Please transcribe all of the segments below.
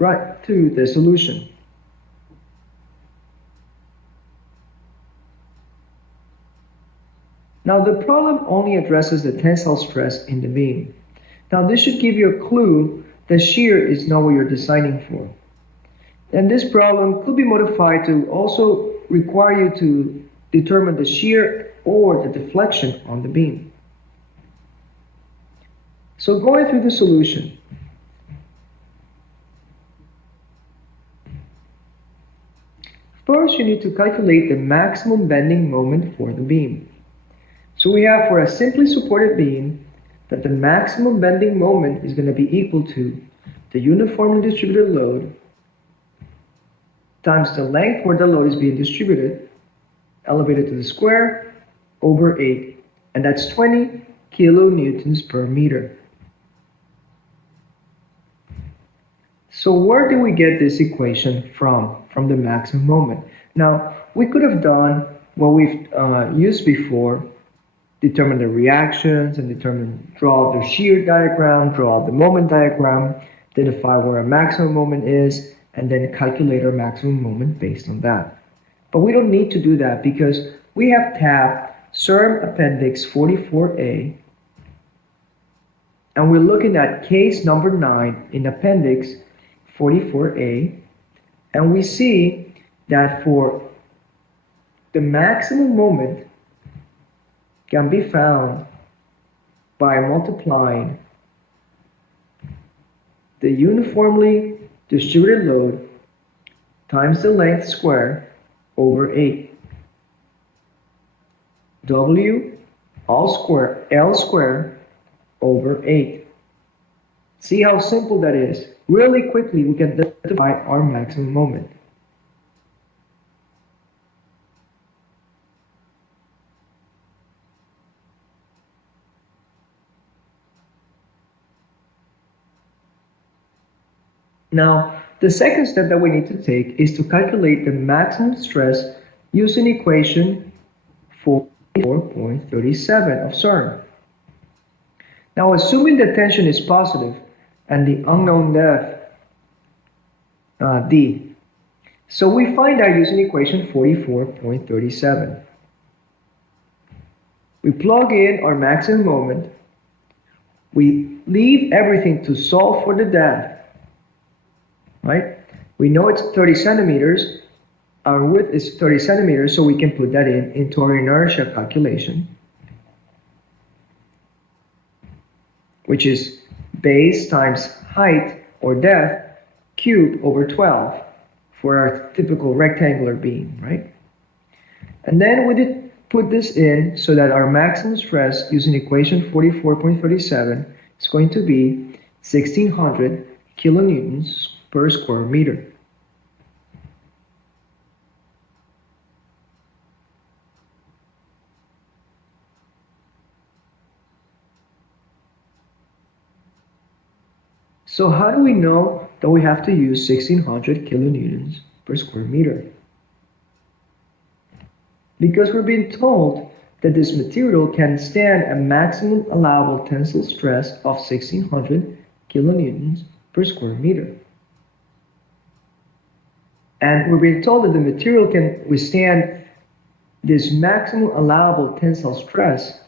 right to the solution. Now the problem only addresses the tensile stress in the beam. Now this should give you a clue that shear is not what you're designing for. And this problem could be modified to also require you to determine the shear or the deflection on the beam. So going through the solution. First, you need to calculate the maximum bending moment for the beam. So we have for a simply supported beam that the maximum bending moment is going to be equal to the uniformly distributed load times the length where the load is being distributed, elevated to the square, over 8. And that's 20 kilonewtons per meter. So where do we get this equation from the maximum moment? Now, we could have done what we've used before, determine the reactions and draw the shear diagram, draw the moment diagram, identify where a maximum moment is, and then calculate our maximum moment based on that. But we don't need to do that because we have tab SERM Appendix 44A, and we're looking at case number 9 in Appendix 44A, and we see that for the maximum moment can be found by multiplying the uniformly distributed load times the length square over 8. W all square L square over 8. See how simple that is. Really quickly we can identify our maximum moment. Now, the second step that we need to take is to calculate the maximum stress using equation 4.37 of CERN. Now, assuming the tension is positive and the unknown depth D, so we find out using equation 44.37. We plug in our maximum moment. We leave everything to solve for the depth. Right? We know it's 30 centimeters. Our width is 30 centimeters, so we can put that into our inertia calculation, which is base times height or depth cubed over 12 for our typical rectangular beam, right? And then we did put this in so that our maximum stress using equation 44.37 is going to be 1600 kilonewtons per square meter. So how do we know that we have to use 1600 kilonewtons per square meter? Because we're being told that this material can stand a maximum allowable tensile stress of 1600 kilonewtons per square meter. And we're being told that the material can withstand this maximum allowable tensile stress.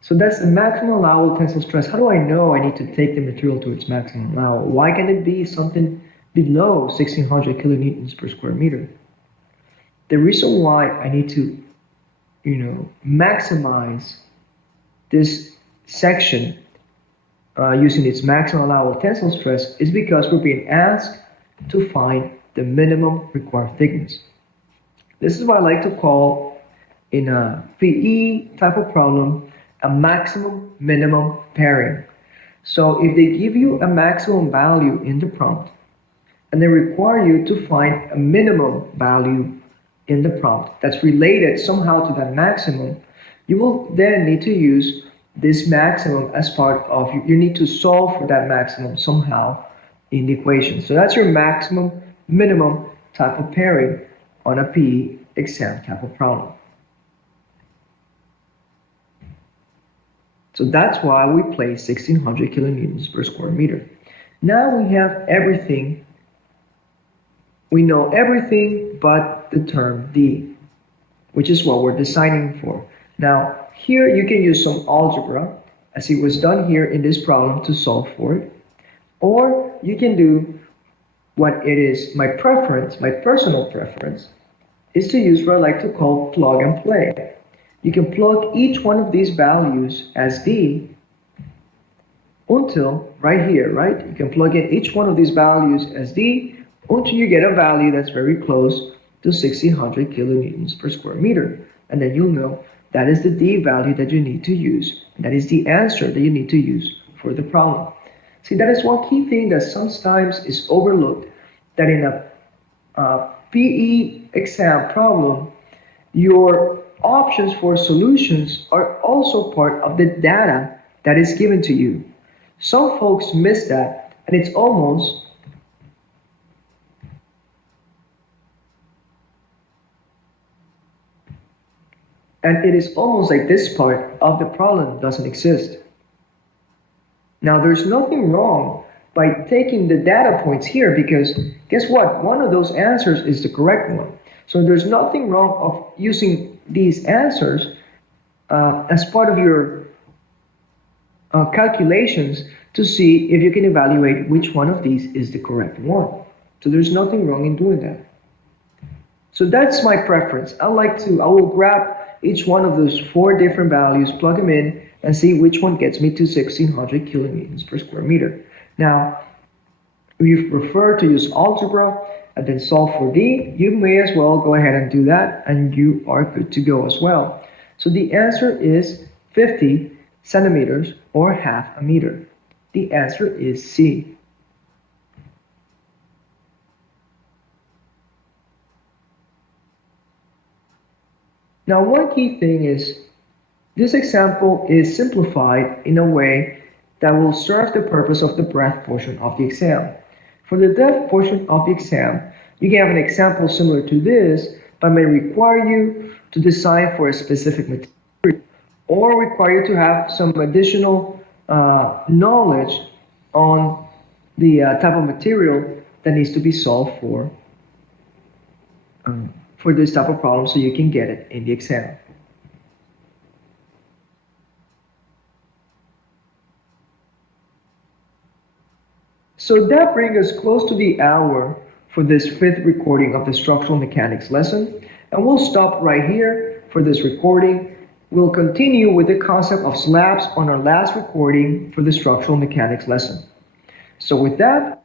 So that's the maximum allowable tensile stress. How do I know I need to take the material to its maximum allowable? Why can it be something below 1600 kilonewtons per square meter? The reason why I need to, maximize this section using its maximum allowable tensile stress is because we're being asked to find the minimum required thickness. This is what I like to call, in a PE type of problem, a maximum minimum pairing. So if they give you a maximum value in the prompt and they require you to find a minimum value in the prompt that's related somehow to that maximum, you will then need to use this maximum as part of, you need to solve for that maximum somehow in the equation. So that's your maximum minimum type of pairing on a PE exam type of problem. So that's why we place 1600 kilonewtons per square meter. Now we have everything. We know everything but the term D, which is what we're designing for. Now, here you can use some algebra, as it was done here in this problem, to solve for it. Or you can do what it is my preference, my personal preference, is to use what I like to call plug and play. You can plug each one of these values as D until right here, right? You can plug in each one of these values as D until you get a value that's very close to 1600 kilonewtons per square meter. And then you'll know that is the D value that you need to use. That is the answer that you need to use for the problem. See, that is one key thing that sometimes is overlooked, that in a PE exam problem, your options for solutions are also part of the data that is given to you. Some folks miss that, and it's almost like this part of the problem doesn't exist. Now, there's nothing wrong by taking the data points here, because guess what? One of those answers is the correct one. So there's nothing wrong of using these answers as part of your calculations to see if you can evaluate which one of these is the correct one. So there's nothing wrong in doing that. So that's my preference. I will grab each one of those 4 different values, plug them in, and see which one gets me to 1600 kilonewtons per square meter. Now, if you prefer to use algebra and then solve for D, you may as well go ahead and do that, and you are good to go as well. So the answer is 50 centimeters or half a meter. The answer is C. Now, one key thing is this example is simplified in a way that will serve the purpose of the breadth portion of the exam. For the depth portion of the exam, you can have an example similar to this, but may require you to design for a specific material or require you to have some additional knowledge on the type of material that needs to be solved for this type of problem, so you can get it in the exam. So that brings us close to the hour for this 5th recording of the structural mechanics lesson, and we'll stop right here for this recording. We'll continue with the concept of slabs on our last recording for the structural mechanics lesson. So with that,